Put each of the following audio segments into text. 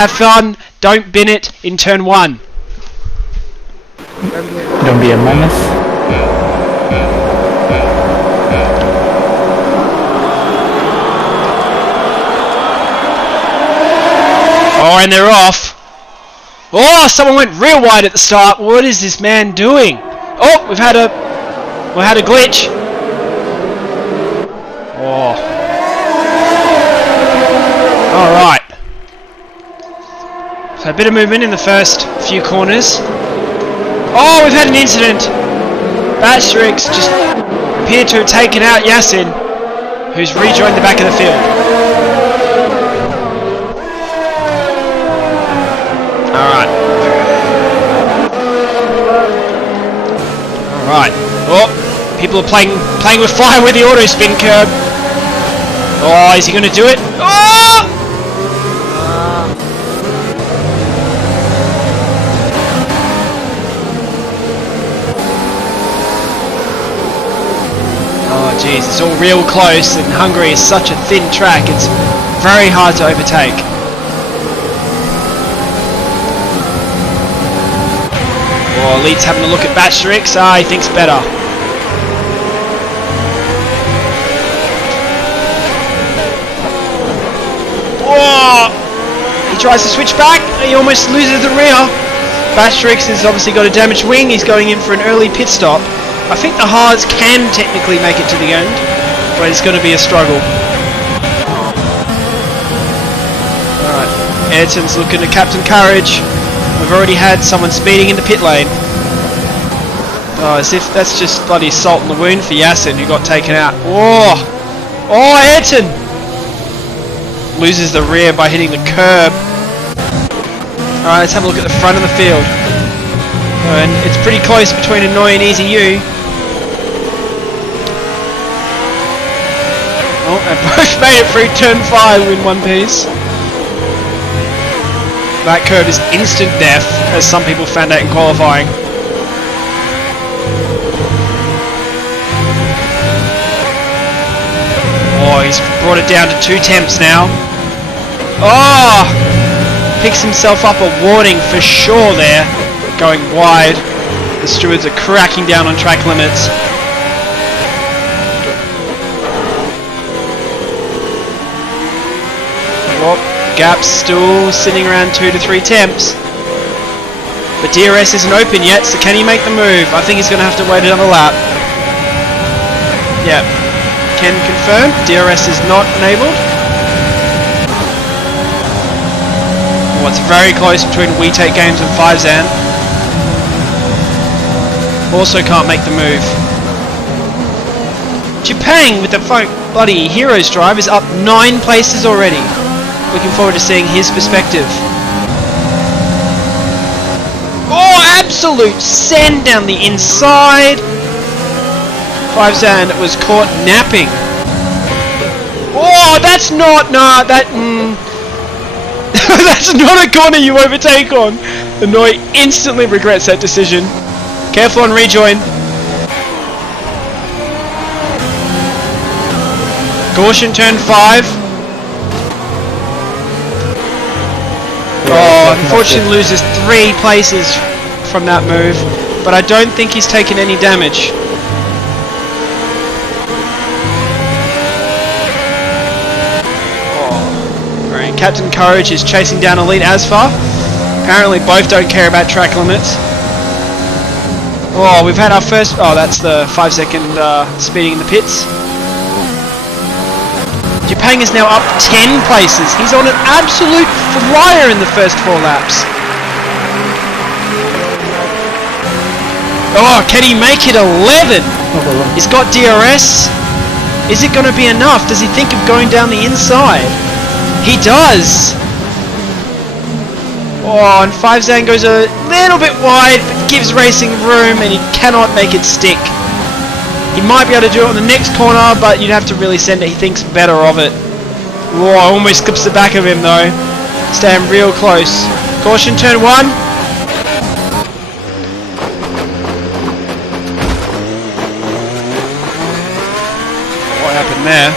Have fun, don't bin it in turn 1. Don't be a menace. Oh, and they're off. Oh, someone went real wide at the start. What is this man doing? Oh, we had a glitch. Oh. All right. So a bit of movement in the first few corners. Oh, we've had an incident. Bastrix just appeared to have taken out Yasin, who's rejoined the back of the field. Alright. Alright. Oh, people are playing with fire with the auto spin curb. Oh, is he going to do it? Oh! Oh, jeez, it's all real close, and Hungary is such a thin track, it's very hard to overtake. Oh, Leeds having a look at Bastrix. He thinks better. Oh! He tries to switch back. He almost loses the rear. Bastrix has obviously got a damaged wing. He's going in for an early pit stop. I think the hards can technically make it to the end, but it's going to be a struggle. Alright, Ayrton's looking to Captain Courage. We've already had someone speeding in the pit lane. Oh, as if that's just bloody salt in the wound for Yasin, who got taken out. Oh! Oh, Ayrton! Loses the rear by hitting the curb. Alright, let's have a look at the front of the field. And it's pretty close between Annoy and Easy U. Oh, and both made it through turn 5 in one piece. That curb is instant death, as some people found out in qualifying. Oh, he's brought it down to 2 temps now. Oh! Picks himself up a warning for sure there, going wide. The stewards are cracking down on track limits. Oh, gap's still sitting around 2 to 3 temps. But DRS isn't open yet, so can he make the move? I think he's going to have to wait another lap. Yep. Can confirm, DRS is not enabled. Oh, it's very close between We Take Games and 5zan. Also can't make the move. Jipang with the bloody Heroes drive is up 9 places already. Looking forward to seeing his perspective. Oh, absolute send down the inside. 5zan was caught napping. Oh, that's not, nah, that, that's not a corner you overtake on. Annoy instantly regrets that decision. Careful on rejoin. Caution turn 5. Oh, unfortunately loses 3 places from that move, but I don't think he's taken any damage. Captain Courage is chasing down Elite Asfar. Apparently both don't care about track limits. Oh, we've had our first... Oh, that's the 5-second speeding in the pits. Jipang is now up 10 places. He's on an absolute flyer in the first 4 laps. Oh, can he make it 11? He's got DRS. Is it going to be enough? Does he think of going down the inside? He does! Oh, and 5zan goes a little bit wide, but gives racing room, and he cannot make it stick. He might be able to do it on the next corner, but you'd have to really send it. He thinks better of it. Oh, almost clips the back of him, though. Staying real close. Caution, turn 1. What happened there?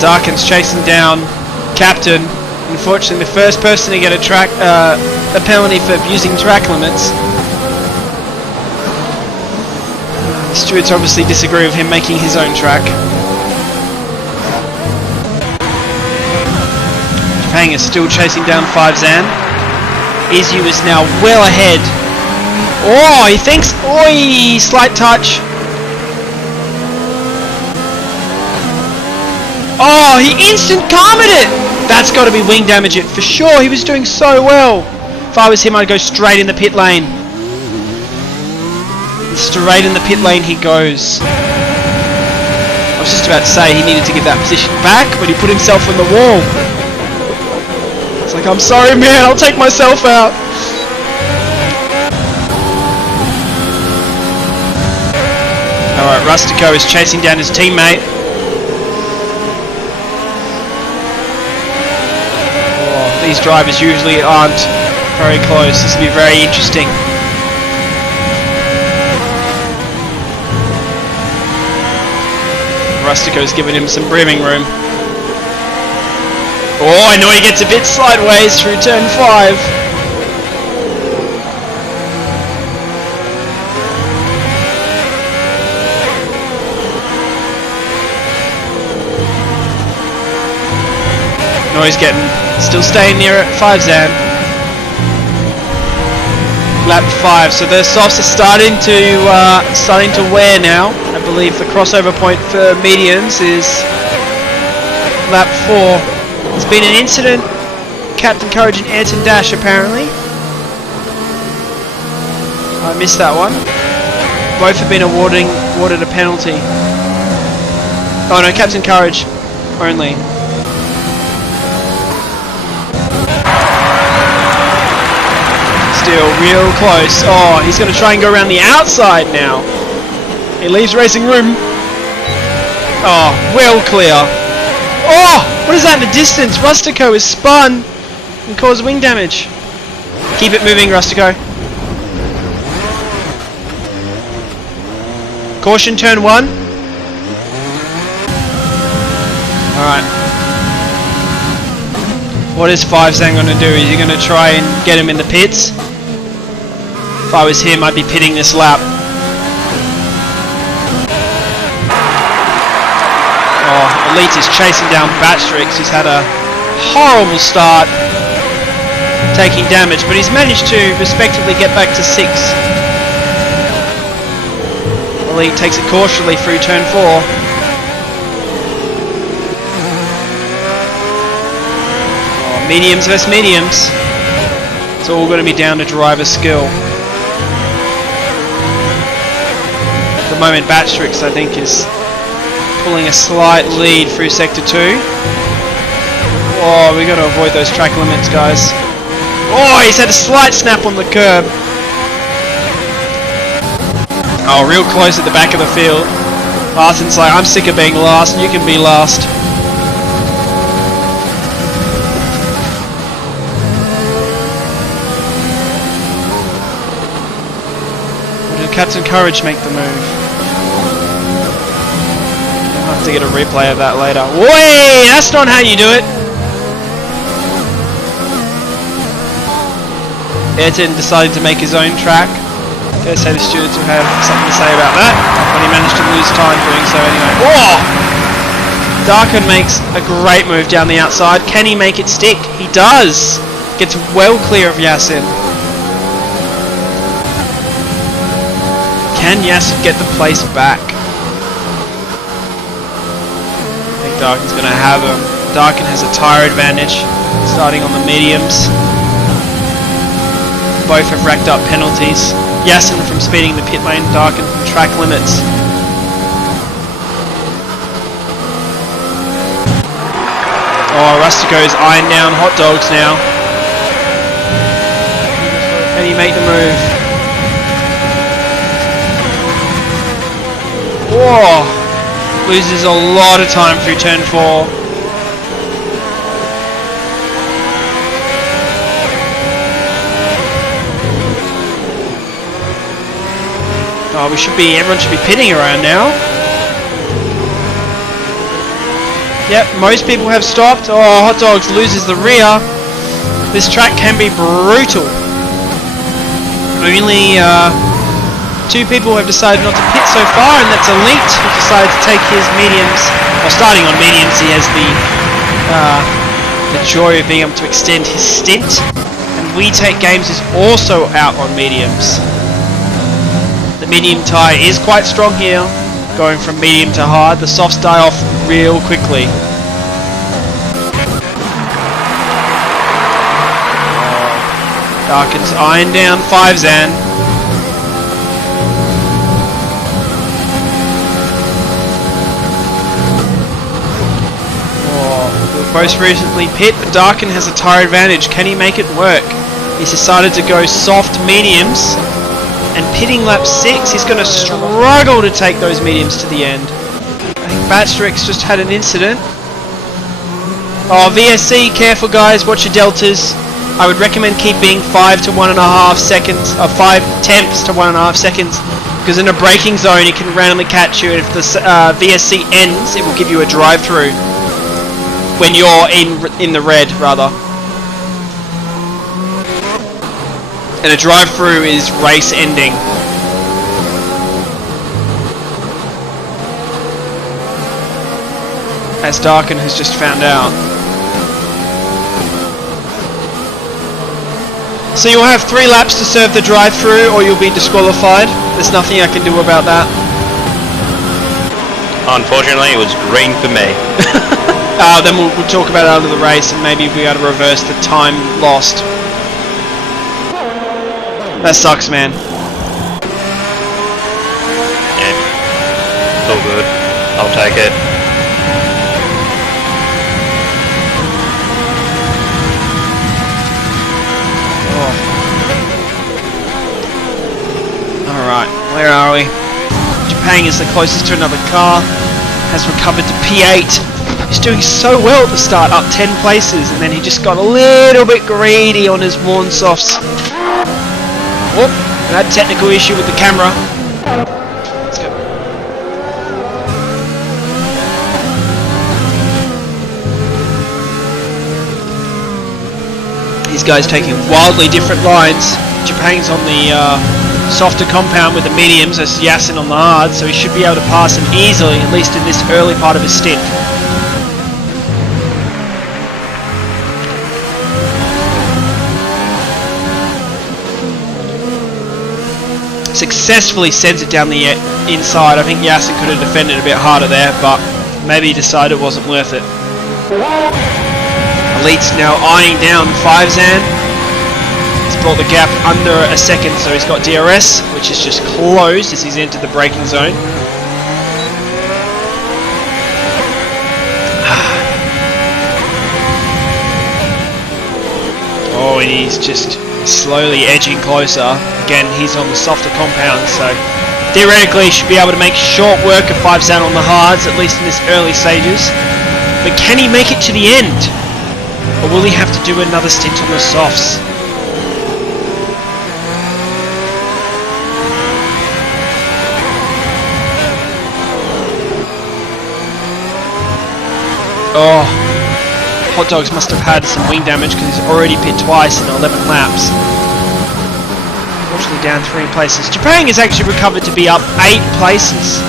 Darkin's chasing down Captain. Unfortunately, the first person to get a penalty for abusing track limits. The stewards obviously disagree with him making his own track. Japan is still chasing down 5-Zan. Izu is now well ahead. Oh, he thinks... Oi! Slight touch. Oh, he instant karma'd it! That's got to be wing damage it for sure. He was doing so well. If I was him, I'd go straight in the pit lane. Straight in the pit lane he goes. I was just about to say he needed to get that position back, but he put himself on the wall. It's like, I'm sorry man, I'll take myself out. Alright, Rustico is chasing down his teammate. Oh, these drivers usually aren't very close. This will be very interesting. Rustico's giving him some breathing room. Oh, I know he gets a bit sideways through turn 5. No, he's still staying near it. 5-Zan. Lap 5. So the softs are starting to wear now. I believe the crossover point for mediums is lap 4. There's been an incident. Captain Courage and Ayrton Dash apparently. I missed that one. Both have been awarded a penalty. Oh no, Captain Courage only. Still real close. Oh, he's going to try and go around the outside now. He leaves racing room. Oh, well clear. Oh, what is that in the distance? Rustico is spun and caused wing damage. Keep it moving, Rustico. Caution, turn 1. Alright. What is 5-Zan going to do? Is he going to try and get him in the pits? If I was him, I'd be pitting this lap. Oh, Elite is chasing down Batstrix, who's had a horrible start, taking damage, but he's managed to respectively get back to 6. Elite takes it cautiously through turn 4. Oh, mediums versus mediums. It's all going to be down to driver skill. At the moment, Batstrix, I think, is pulling a slight lead through sector 2. Oh, we got to avoid those track limits, guys. Oh, he's had a slight snap on the curb. Oh, real close at the back of the field. Larson's like, I'm sick of being last, you can be last. Or did Captain Courage make the move? I'll have to get a replay of that later. Wait, that's not how you do it. Ayrton decided to make his own track. Dare say the stewards will have something to say about that, but he managed to lose time doing so anyway. Oh! Darkin makes a great move down the outside. Can he make it stick? He does! Gets well clear of Yasin. Can Yasin get the place back? I think Darkin's going to have him. Darkin has a tyre advantage, starting on the mediums. Both have racked up penalties. Yasin from speeding the pit lane, Darkin from track limits. Oh, Rustico's eyeing down hot dogs now. Can he make the move? Whoa! Loses a lot of time through turn 4. Oh, everyone should be pitting around now. Yep, most people have stopped. Oh, Hot Dogs loses the rear. This track can be brutal. Only 2 people have decided not to pit so far, and that's Elite, who decided to take his mediums. Well, starting on mediums, he has the joy of being able to extend his stint. And We Take Games is also out on mediums. The medium tyre is quite strong here, going from medium to hard. The softs die off real quickly. Darkin's eyeing down 5-Zan. Most recently pit, but Darkin has a tyre advantage. Can he make it work? He's decided to go soft mediums, and pitting lap 6, he's going to struggle to take those mediums to the end. I think Batstrix just had an incident. Oh, VSC, careful guys, watch your deltas. I would recommend keeping 5 to 1.5 seconds, 5 tenths to 1.5 seconds, because in a braking zone it can randomly catch you. If the VSC ends, it will give you a drive-through. When you're in the red, rather. And a drive-through is race ending. As Darkin has just found out. So you'll have 3 laps to serve the drive-through, or you'll be disqualified. There's nothing I can do about that. Unfortunately, it was green for me. Then we'll talk about it under the race, and maybe we'll be able to reverse the time lost. That sucks, man. Yeah, it's all good. I'll take it. Oh. Alright, where are we? Japan is the closest to another car. Has recovered to P8. He's doing so well at the start, up 10 places, and then he just got a little bit greedy on his worn softs. Whoop, that technical issue with the camera. Let's go. These guys taking wildly different lines. Japan's on the softer compound with the mediums, as Yasin on the hard, so he should be able to pass him easily, at least in this early part of his stint. Successfully sends it down the inside. I think Yasin could have defended a bit harder there, but maybe he decided it wasn't worth it. Elite's now eyeing down 5-Zan. He's brought the gap under a second, so he's got DRS, which is just closed as he's entered the braking zone. Oh, and he's just slowly edging closer. Again, he's on the softer compound, so theoretically he should be able to make short work of 5-Zan on the hards, at least in this early stages. But can he make it to the end? Or will he have to do another stint on the softs? Oh, Hot Dogs must have had some wing damage because he's already pit twice in 11 laps. Unfortunately down 3 places. Japan has actually recovered to be up 8 places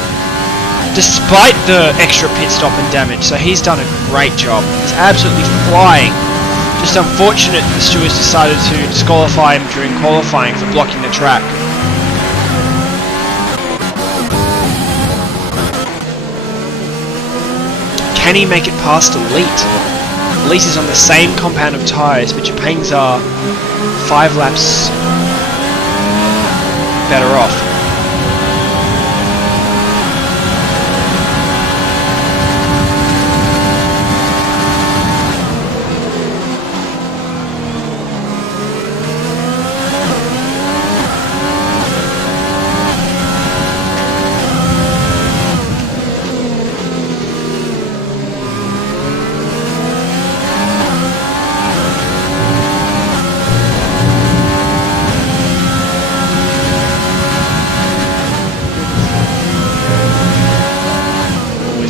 despite the extra pit stop and damage, so he's done a great job. He's absolutely flying. Just unfortunate the stewards decided to disqualify him during qualifying for blocking the track. Can he make it past Elite? Elite is on the same compound of tyres, but Japan's are 5 laps better off.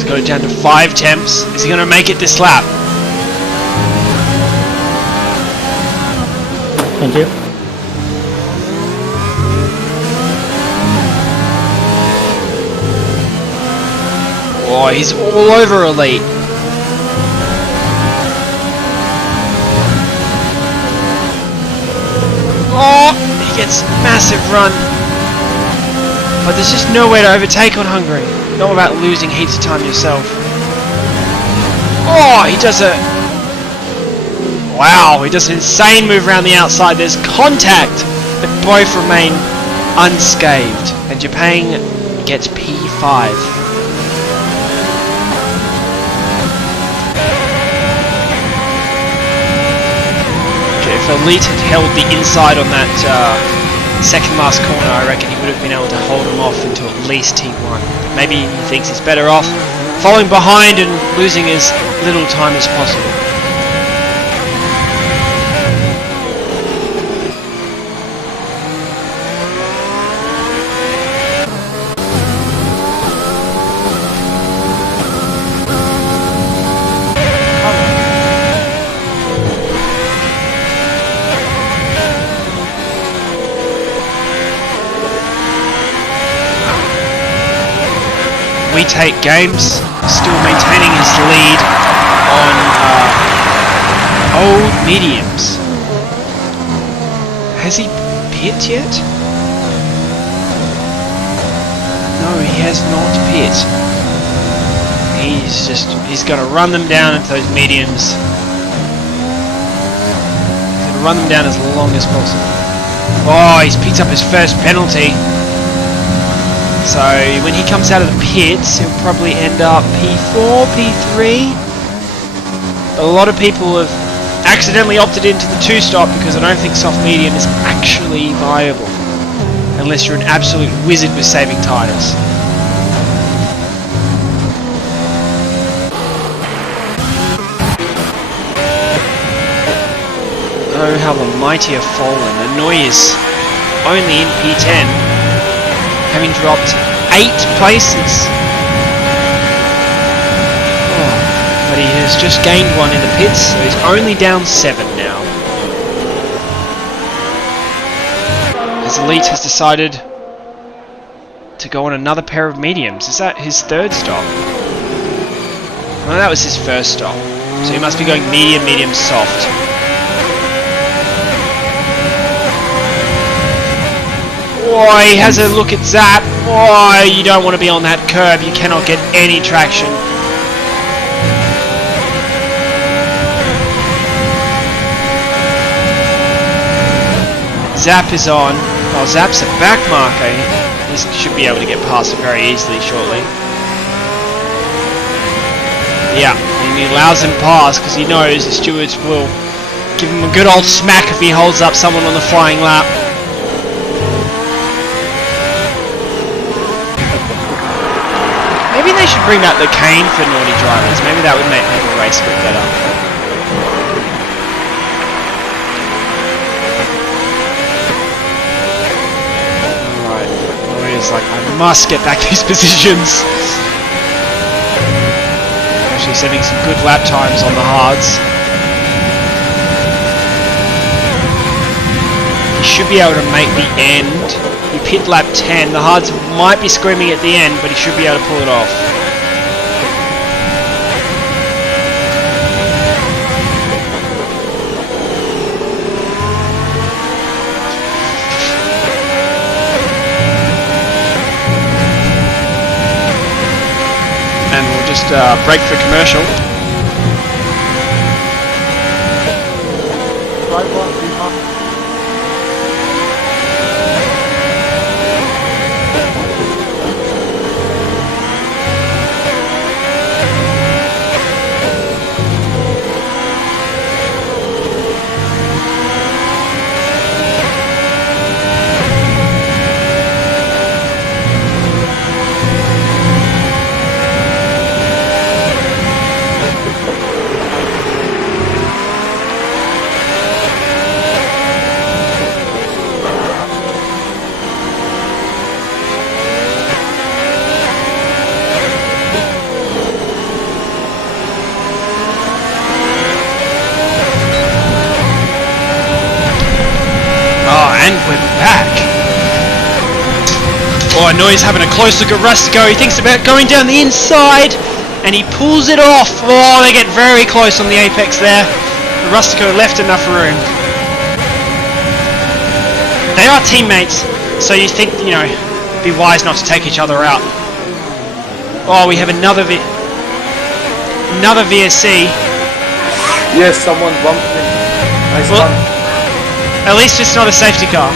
got it down to 5 temps. Is he going to make it this lap? Thank you. Oh, he's all over elite. Oh, he gets massive run. But there's just no way to overtake on Hungary. Not without losing heaps of time yourself. Oh, he does a... Wow, he does an insane move around the outside. There's contact, but both remain unscathed. And Japan gets P5. If Elite had held the inside on that second last corner, I reckon he would have been able to hold him off until at least T1. But maybe he thinks he's better off following behind and losing as little time as possible. We take games, still maintaining his lead on old mediums. Has he pit yet? No, he has not pit. He's going to run them down into those mediums. He's going to run them down as long as possible. Oh, he's picked up his first penalty. So when he comes out of the pits, he'll probably end up P4, P3. A lot of people have accidentally opted into the 2-stop because I don't think soft medium is actually viable. Unless you're an absolute wizard with saving tyres. Oh, how the mighty have fallen. Hanoi is only in P10. Having dropped 8 places. Oh, but he has just gained 1 in the pits, so he's only down 7 now. As Elite has decided to go on another pair of mediums. Is that his 3rd stop? Well, that was his 1st stop. So he must be going medium, medium, soft. Oh, he has a look at Zap. Oh, you don't want to be on that curb. You cannot get any traction. Zap is on. Oh, Zap's a back marker. He should be able to get past it very easily shortly. Yeah, and he allows him pass because he knows the stewards will give him a good old smack if he holds up someone on the flying lap. Maybe they should bring back the cane for naughty drivers. Maybe that would make the race a bit better. Alright, Maria's like, I must get back these positions. Actually setting some good lap times on the hards. He should be able to make the end. He pit lap 10. The hards might be screaming at the end, but he should be able to pull it off. And we'll just break for commercial. Oh, Noy's having a close look at Rustico. He thinks about going down the inside, and he pulls it off. Oh, they get very close on the apex there. Rustico left enough room. They are teammates, so you think, you know, be wise not to take each other out. Oh, we have another VSC. Yes, someone bumped me. Nice Well, one. at least it's not a safety car.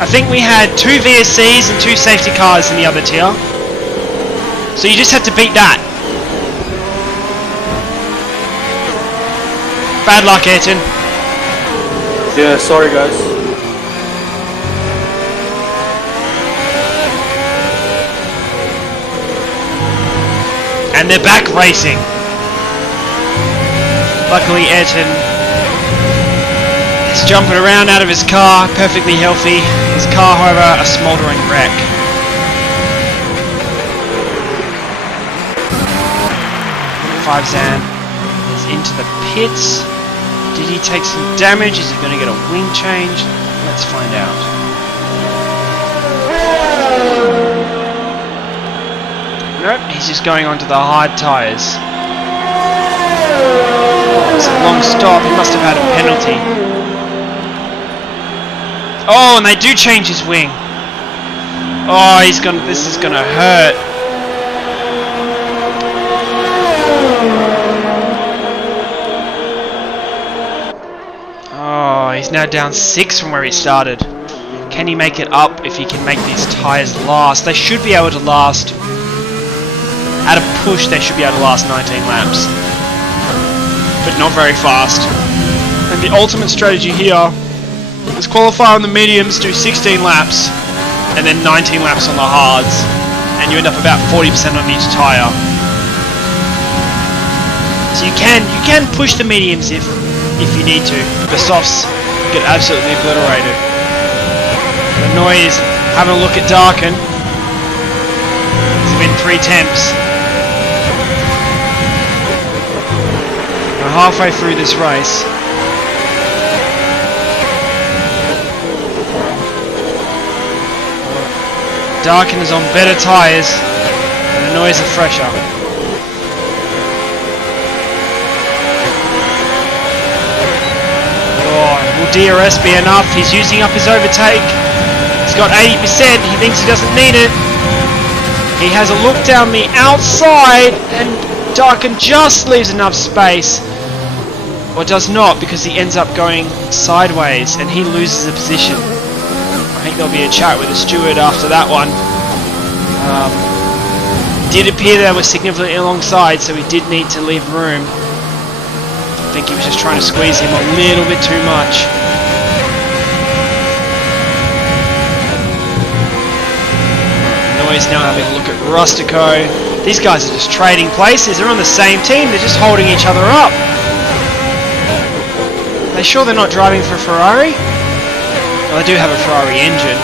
I think we had 2 VSCs and 2 safety cars in the other tier. So you just have to beat that. Bad luck, Ayrton. Yeah, sorry guys. And they're back racing. Luckily, Ayrton is jumping around out of his car, perfectly healthy. His car, however, a smouldering wreck. Zan is into the pits. Did he take some damage? Is he going to get a wing change? Let's find out. Nope, he's just going onto the hard tyres. Oh, it's a long stop. He must have had a penalty. Oh, and they do change his wing. Oh, he's gonna. This is gonna hurt. Oh, he's now down 6 from where he started. Can he make it up if he can make these tyres last? They should be able to last. At a push, they should be able to last 19 laps. But not very fast. And the ultimate strategy here is qualify on the mediums, do 16 laps, and then 19 laps on the hards. And you end up about 40% on each tyre. So you can push the mediums if you need to, but the softs get absolutely obliterated. The Noise having a look at Darkin. It's been 3 temps. We're halfway through this race. Darkin is on better tyres, and the Noise are fresher. Will DRS be enough? He's using up his overtake. He's got 80%. He thinks he doesn't need it. He has a look down the outside, and Darkin just leaves enough space. Or does not, because he ends up going sideways and he loses a position. I think there'll be a chat with the steward after that one. Did appear they were significantly alongside, so he did need to leave room. I think he was just trying to squeeze him a little bit too much. Noise now having a look at Rustico. These guys are just trading places. They're on the same team. They're just holding each other up. Are they sure they're not driving for a Ferrari? Well, they do have a Ferrari engine,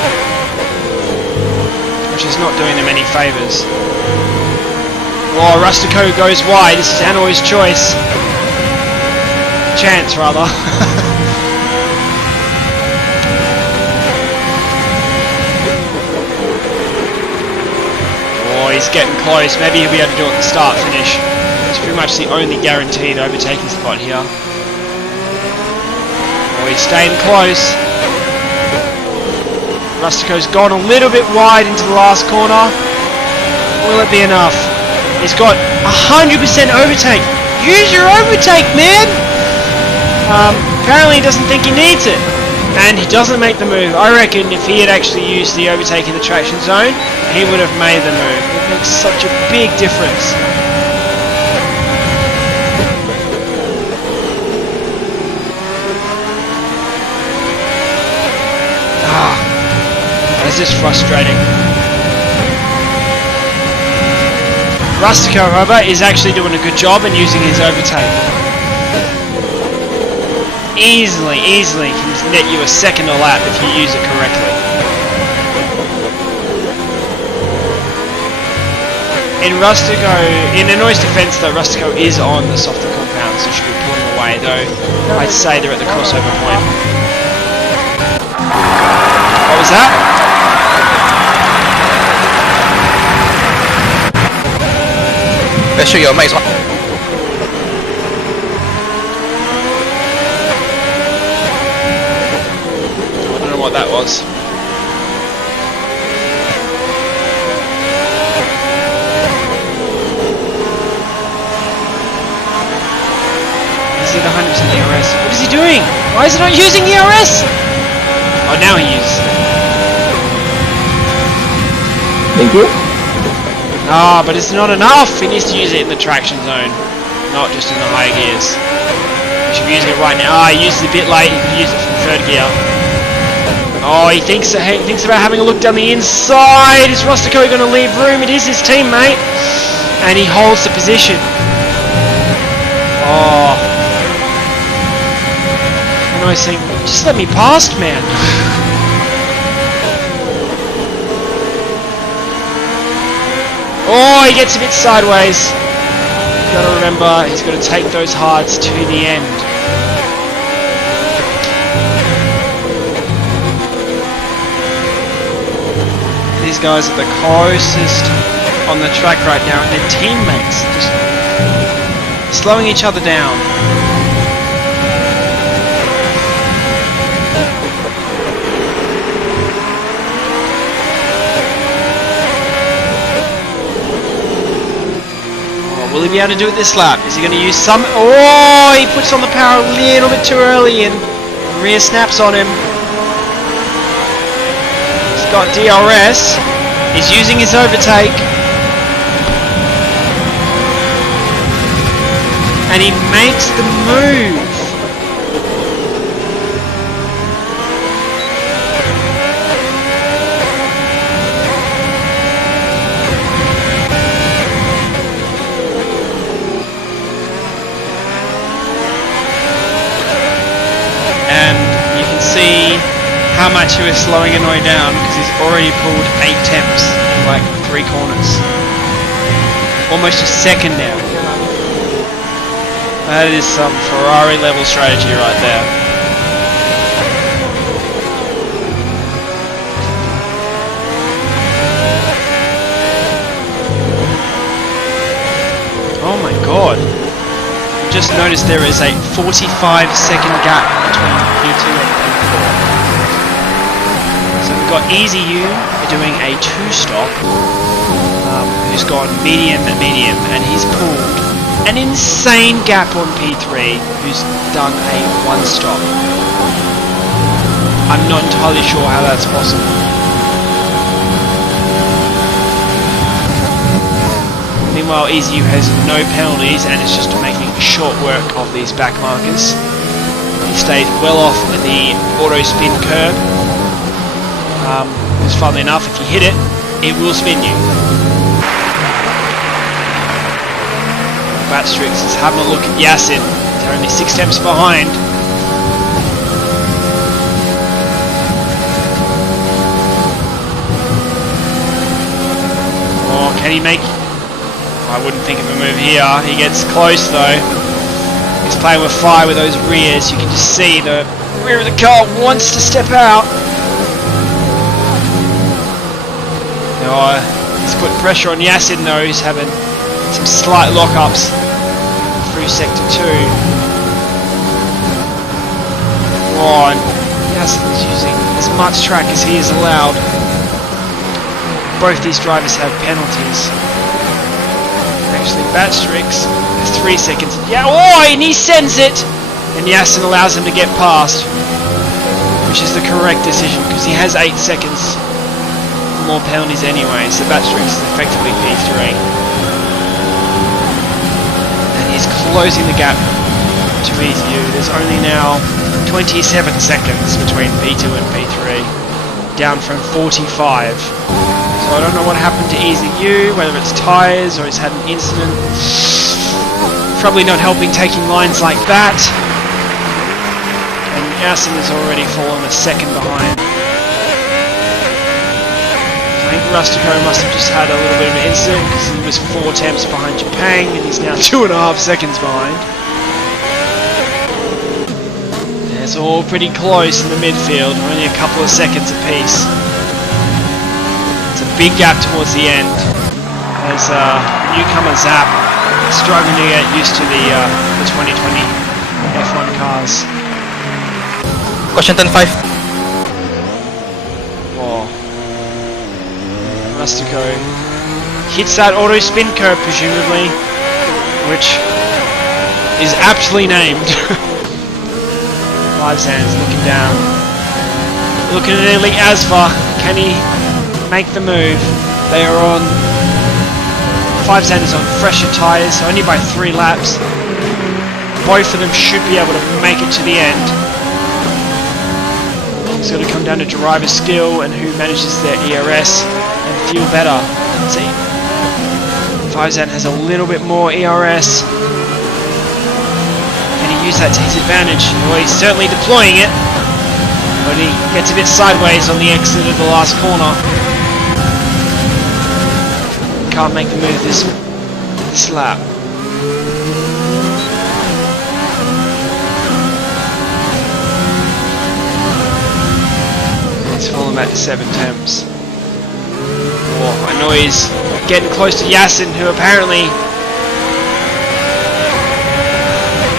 which is not doing them any favours. Oh, Rustico goes wide. This is Anoy's choice. Chance, rather. Oh, he's getting close. Maybe he'll be able to do it at the start finish. It's pretty much the only guaranteed overtaking spot here. Oh, he's staying close. Rustico's gone a little bit wide into the last corner. Will it be enough? He's got 100% overtake. Use your overtake, man! Apparently he doesn't think he needs it, and he doesn't make the move. I reckon if he had actually used the overtake in the traction zone, he would have made the move. It makes such a big difference. That's just frustrating. Rustico, however, is actually doing a good job and using his overtake. Easily can net you a second a lap if you use it correctly. In Anoy's defense though, Rustico is on the softer compound, so should be pulling away, though I'd say they're at the crossover point. What was was that? Make sure your mate's on. I don't know what that was. Is it 100% ERS? What is he doing? Why is he not using ERS? Oh, now he uses it. Thank you. Ah, but it's not enough. He needs to use it in the traction zone, not just in the higher gears. He should be using it right now. Ah, he used it a bit late. He could use it from third gear. Oh, he thinks about having a look down the inside. Is Rostico going to leave room? It is his teammate, and he holds the position. Oh, and I was saying, just let me past, man. Oh, he gets a bit sideways. You've got to remember, he's got to take those hards to the end. These guys are the closest on the track right now, and their teammates just slowing each other down. Will he be able to do it this lap? Is he going to use some... Oh, he puts on the power a little bit too early and rear snaps on him. He's got DRS. He's using his overtake. And he makes the move. See how much he was slowing Hanoi down because he's already pulled 8 temps in like 3 corners. Almost a second now. That is some Ferrari level strategy right there. Oh my god. Just noticed there is a 45-second gap between P2 and P4. So we've got EasyU doing a 2-stop, who's gone medium and medium, and he's pulled an insane gap on P3, who's done a 1-stop. I'm not entirely sure how that's possible. Meanwhile, EasyU has no penalties and is just making short work of these back markers. He stayed well off the auto spin curb. Because funnily enough, if you hit it, it will spin you. Batstrix is having a look at Yassin. They're only 6 temps behind. Oh, can he make... I wouldn't think of a move here. He gets close though. He's playing with fire with those rears. You can just see the rear of the car wants to step out. No, he's put pressure on Yassin though. He's having some slight lockups through sector 2. Oh, and Yassin is using as much track as he is allowed. Both these drivers have penalties. Actually, Batstrix has 3 seconds. Yeah, oh, and he sends it! And Yassin allows him to get past, which is the correct decision because he has 8 seconds more penalties anyway. So Batstrix is effectively P3, and he's closing the gap to EasyU. There's only now 27 seconds between P2 and P3, down from 45. So I don't know what happened to EasyU, whether it's tyres or he's had an incident. Probably not helping taking lines like that. And Yassin has already fallen a second behind. I think Rustico must have just had a little bit of an incident because he was 4 temps behind Japan and he's now 2.5 seconds behind. It's all pretty close in the midfield, only a couple of seconds apiece. It's a big gap towards the end as newcomer Zap is struggling to get used to the 2020 F1 cars. Caution 10-5. Oh. Rustico hits that auto spin curve presumably, which is aptly named. Five Sands looking down. Looking at nearly Asva. Can he make the move? They are on. Five Sands is on fresher tyres, only by 3 laps. Both of them should be able to make it to the end. It's going to come down to driver skill and who manages their ERS and feel better. See, Five Zan has a little bit more ERS. Use that to his advantage. Well, he's certainly deploying it, but he gets a bit sideways on the exit of the last corner. Can't make the move this lap. Let's follow him back to 7 temps. Oh, I know he's getting close to Yasin, who apparently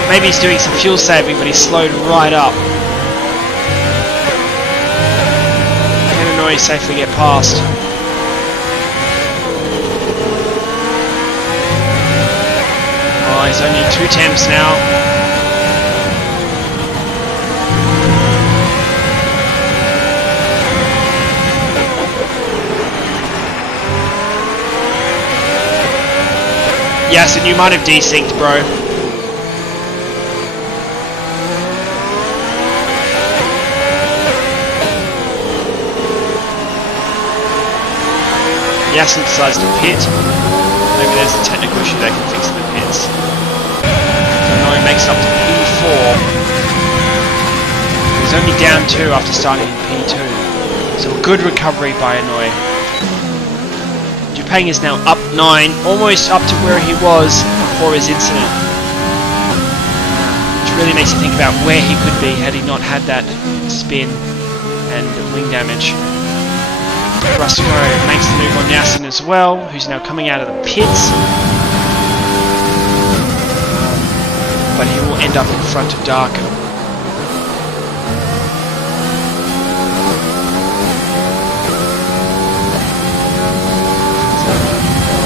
maybe he's doing some fuel saving, but he's slowed right up. Can Hanoi safely get past? Oh, he's only 2 temps now. Yes, and you might have desynced, bro. Yasin decides to pit. Maybe there's a technical issue they can fix in the pits. So Noi makes it up to P4. He's only down 2 after starting in P2. So a good recovery by Noi. Jupang is now up 9, almost up to where he was before his incident. Which really makes you think about where he could be had he not had that spin and wing damage. Rustico makes the move on Yasin as well, who's now coming out of the pits. But he will end up in front of Darkin.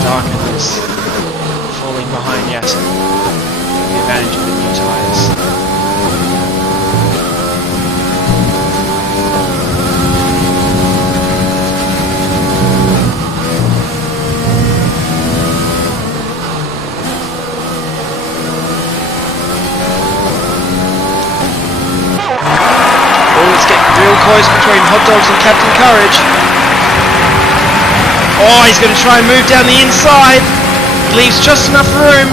Darkin is falling behind Yasin. The advantage of the new tyres. Real close between Hot Dogs and Captain Courage. Oh, he's going to try and move down the inside. Leaves just enough room.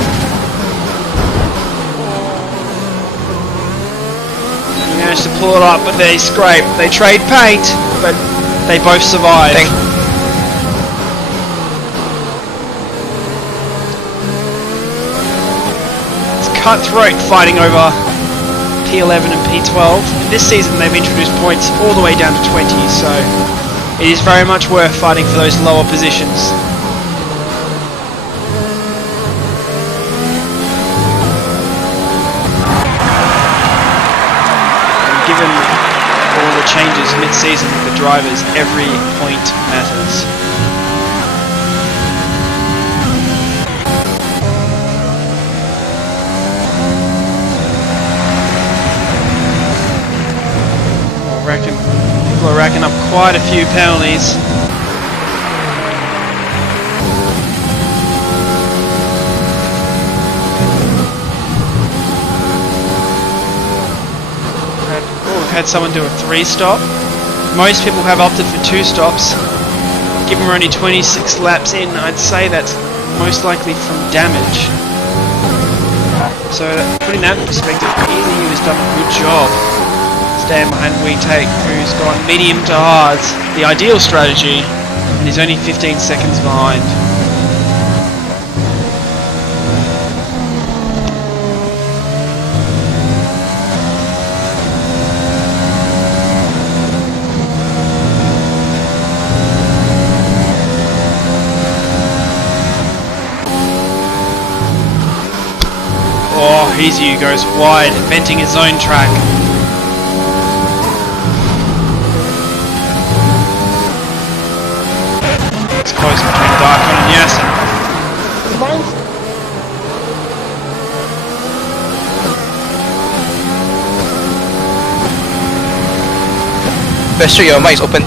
He managed to pull it up, but they scrape. They trade paint, but they both survive. It's cutthroat fighting over P11 and P12. And this season they've introduced points all the way down to 20, so it is very much worth fighting for those lower positions. And given all the changes mid-season with the drivers, every point matters. People are racking up quite a few penalties. We've had someone do a 3-stop. Most people have opted for 2 stops. Given we're only 26 laps in, I'd say that's most likely from damage. So putting that in perspective, Easy has done a good job. Stand behind WeTake, who's gone medium to hard, the ideal strategy, and he's only 15 seconds behind. Hizu goes wide, inventing his own track. It's close between Darkon and Yasin. Best your mic is open.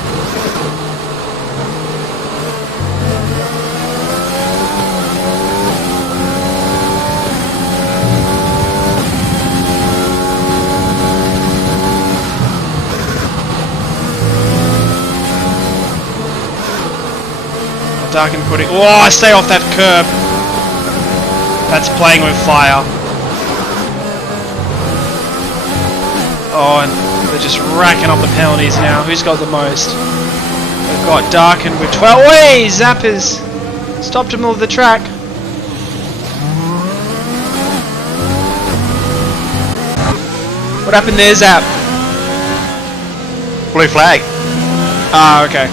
Darken putting. Oh, stay off that curb. That's playing with fire. Oh, and they're just racking up the penalties now. Who's got the most? We've got Darken with 12. Wait, Zappers stopped him off the track. What happened there, Zap? Blue flag. Ah, okay.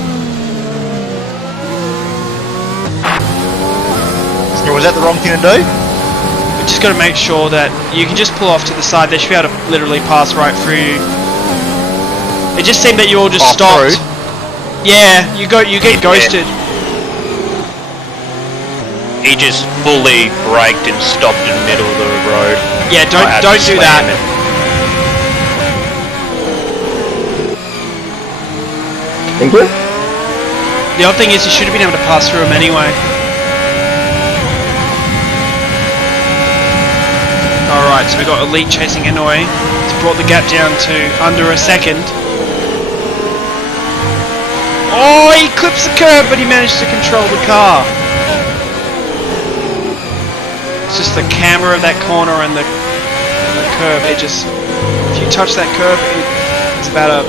Was that the wrong thing to do? We just got to make sure that you can just pull off to the side. They should be able to literally pass right through you. It just seemed that you all just stopped. Through? Yeah, you get ghosted. He just fully braked and stopped in the middle of the road. Yeah, don't do that. Thank you. The other thing is you should have been able to pass through him anyway. Alright, so we got Elite chasing Inouye. It's brought the gap down to under a second. Oh, he clips the curb, but he managed to control the car. It's just the camera of that corner and the curb. It just, if you touch that curb, it's about a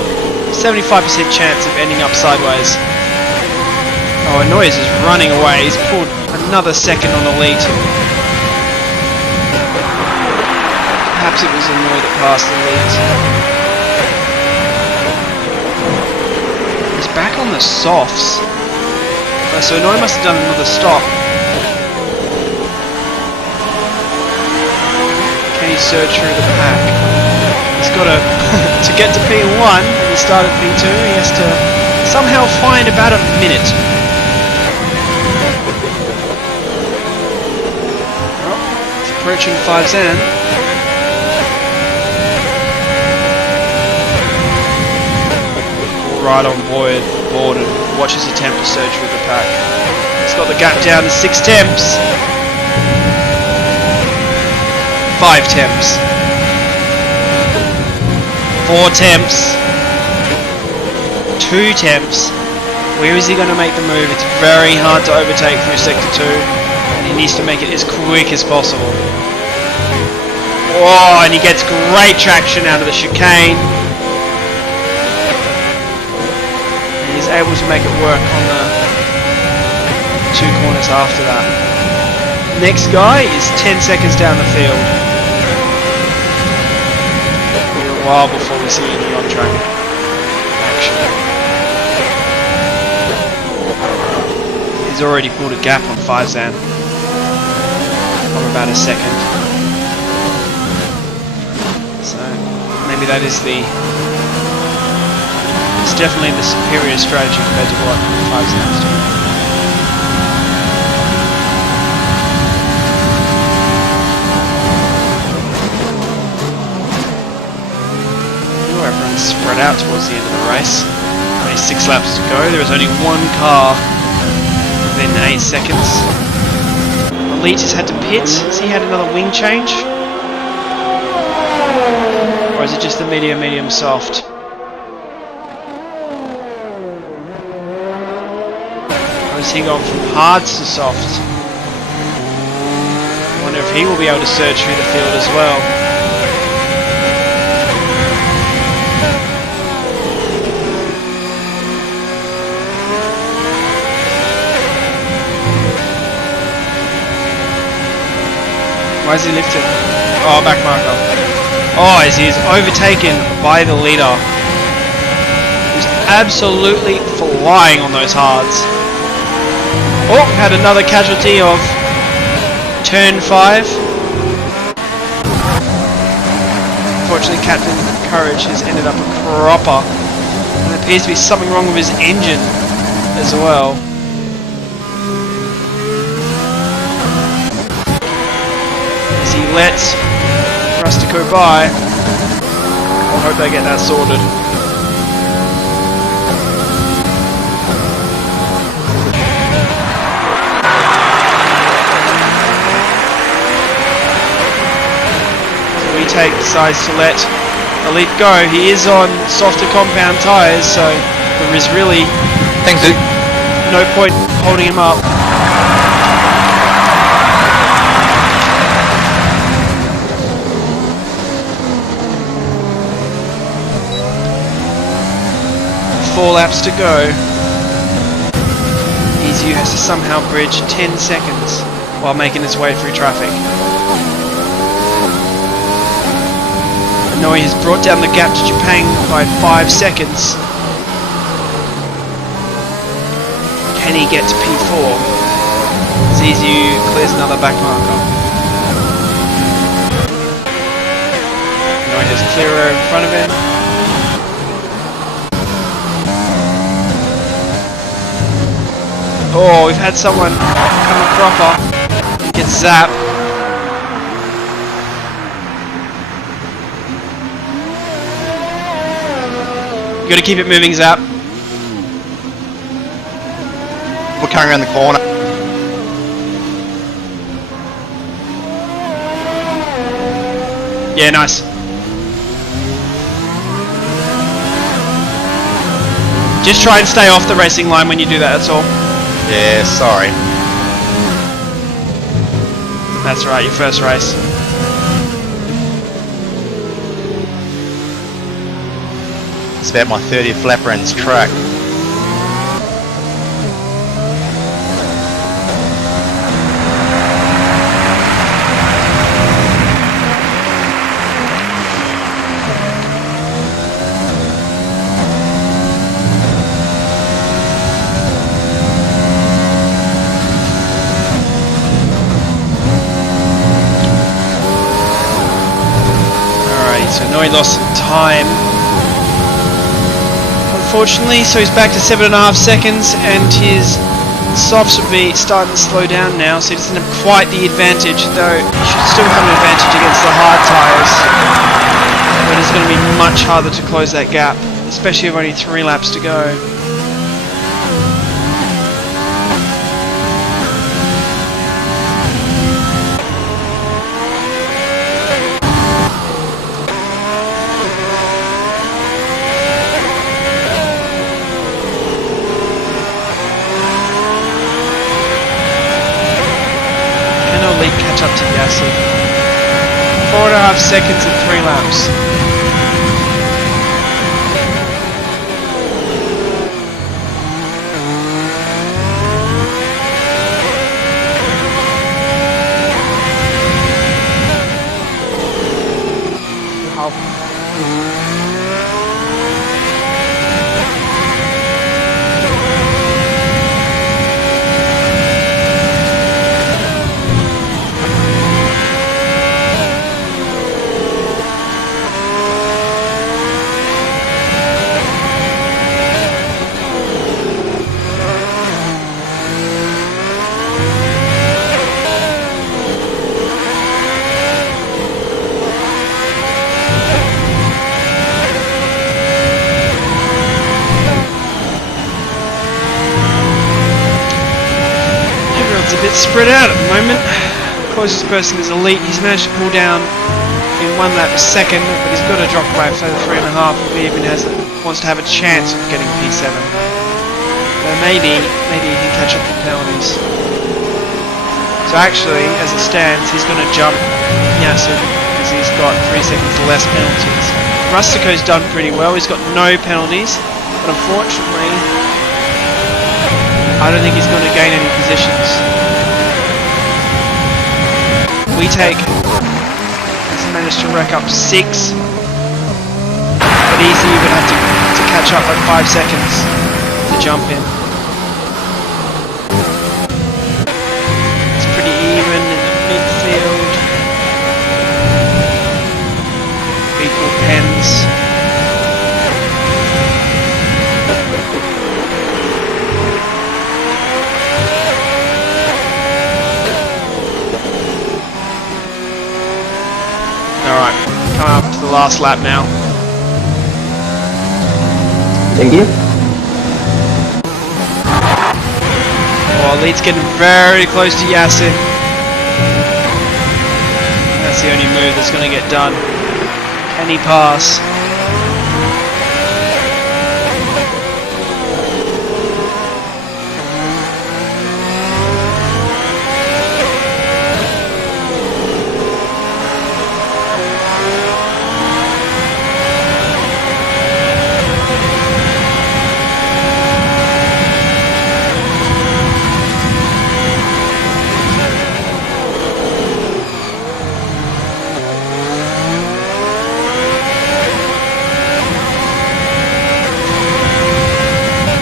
75% chance of ending up sideways. Oh, Inouye is running away. He's pulled another second on Elite. Perhaps it was Inouye that passed the lead. He's back on the softs. So Inouye must have done another stop. Can he surge through the pack? He's got to get to P1 and he started P2, he has to somehow find about a minute. Oh, he's approaching 5-Zan. Right on board and watch his attempt to surge through the pack. He's got the gap down to 6 temps. 5 temps. 4 temps. 2 temps. Where is he going to make the move? It's very hard to overtake through sector 2. And he needs to make it as quick as possible. Oh, and he gets great traction out of the chicane. He's able to make it work on the 2 corners after that. Next guy is 10 seconds down the field. It'll be a while before we see any on-track action. He's already pulled a gap on 5-Zan of about a second. So maybe that is it's definitely the superior strategy compared to what 5-Zan's doing. Oh, everyone's spread out towards the end of the race. Only 6 laps to go. There is only 1 car within 8 seconds. Elite has had to pit. Has he had another wing change? Or is it just the medium soft? Has he gone from hards to soft? I wonder if he will be able to surge through the field as well. Why is he lifted? Oh, back marker. Oh, as he is overtaken by the leader. He's absolutely flying on those hards. Oh, had another casualty of turn 5. unfortunately Captain Courage has ended up a cropper. And there appears to be something wrong with his engine as well. As he lets Rustico by, I hope they get that sorted. Decides to let Elite go. He is on softer compound tyres, so there is really Thanks, dude. no point holding him up. Four laps to go. EZU has to somehow bridge 10 seconds while making his way through traffic. Noi has brought down the gap to Japan by 5 seconds. Can he get to P4? Zizu clears another back marker. Noi has clearer in front of him. Oh, we've had someone come a cropper. Gets zapped. You gotta keep it moving, Zap. We're coming around the corner. Yeah, nice. Just try and stay off the racing line when you do that, that's all. Yeah, sorry. That's right, your first race. It's about my 30th lap around this track. Alright, so Noi lost some time. Unfortunately, so he's back to 7.5 seconds, and his softs would be starting to slow down now, so he doesn't have quite the advantage, though he should still have an advantage against the hard tyres. But it's going to be much harder to close that gap, especially with only 3 laps to go. Catch up to Yassi. 4.5 seconds in 3 laps. A bit spread out at the moment. The closest person is Elite. He's managed to pull down in 1 lap a second, but he's got to drop by a further 3.5 if he even wants to have a chance of getting P7. So maybe he can catch up with penalties. So actually, as it stands, he's going to jump Yasu because he's got 3 seconds less penalties. Rustico's done pretty well. He's got no penalties, but unfortunately, I don't think he's going to gain any positions. We take, he's managed to rack up 6, but easily you would have to catch up like 5 seconds to jump in. It's pretty even in the midfield. Equal last lap now. Thank you. Oh, lead's getting very close to Yasin. That's the only move that's going to get done. Can he pass?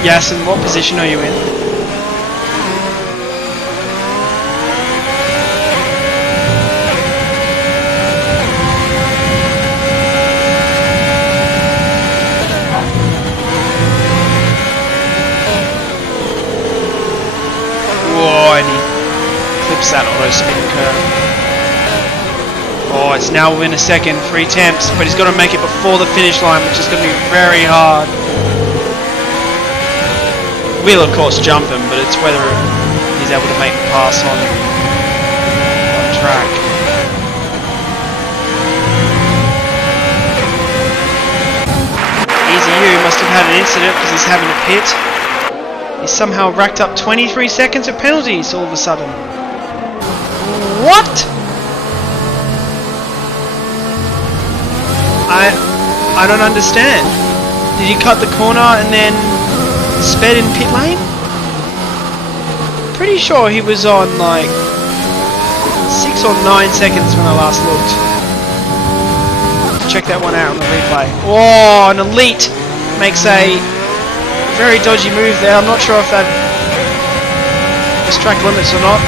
Yasin, what position are you in? Whoa, and he clips that auto spin curve. Oh, it's now within a second, 3 attempts, but he's got to make it before the finish line, which is going to be very hard. We'll of course jump him, but it's whether he's able to make the pass on track. Easy U must have had an incident because he's having a pit. He's somehow racked up 23 seconds of penalties all of a sudden. What? I don't understand. Did he cut the corner and then sped in pit lane? Pretty sure he was on like 6 or 9 seconds when I last looked. Check that one out on the replay. Oh, an elite makes a very dodgy move there. I'm not sure if that is track limits or not.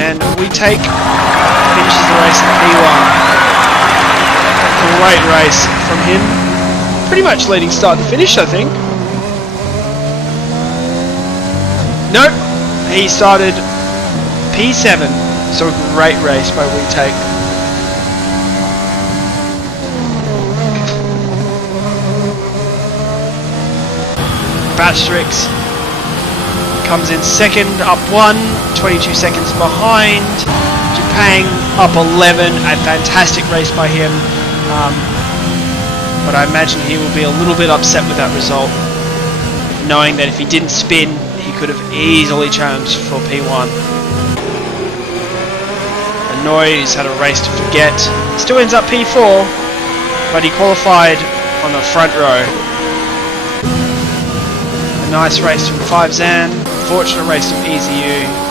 And we take finishes the race in P1. Great race from him. Pretty much leading start to finish, I think. Nope, he started P7, so a great race by WeTake. Bastrix comes in second, up 1, 22 seconds behind. Japan up 11, a fantastic race by him. But I imagine he will be a little bit upset with that result, knowing that if he didn't spin, he could have easily challenged for P1. Hanoi has had a race to forget. Still ends up P4, but he qualified on the front row. A nice race from 5 Zan, fortunate race from Easy U.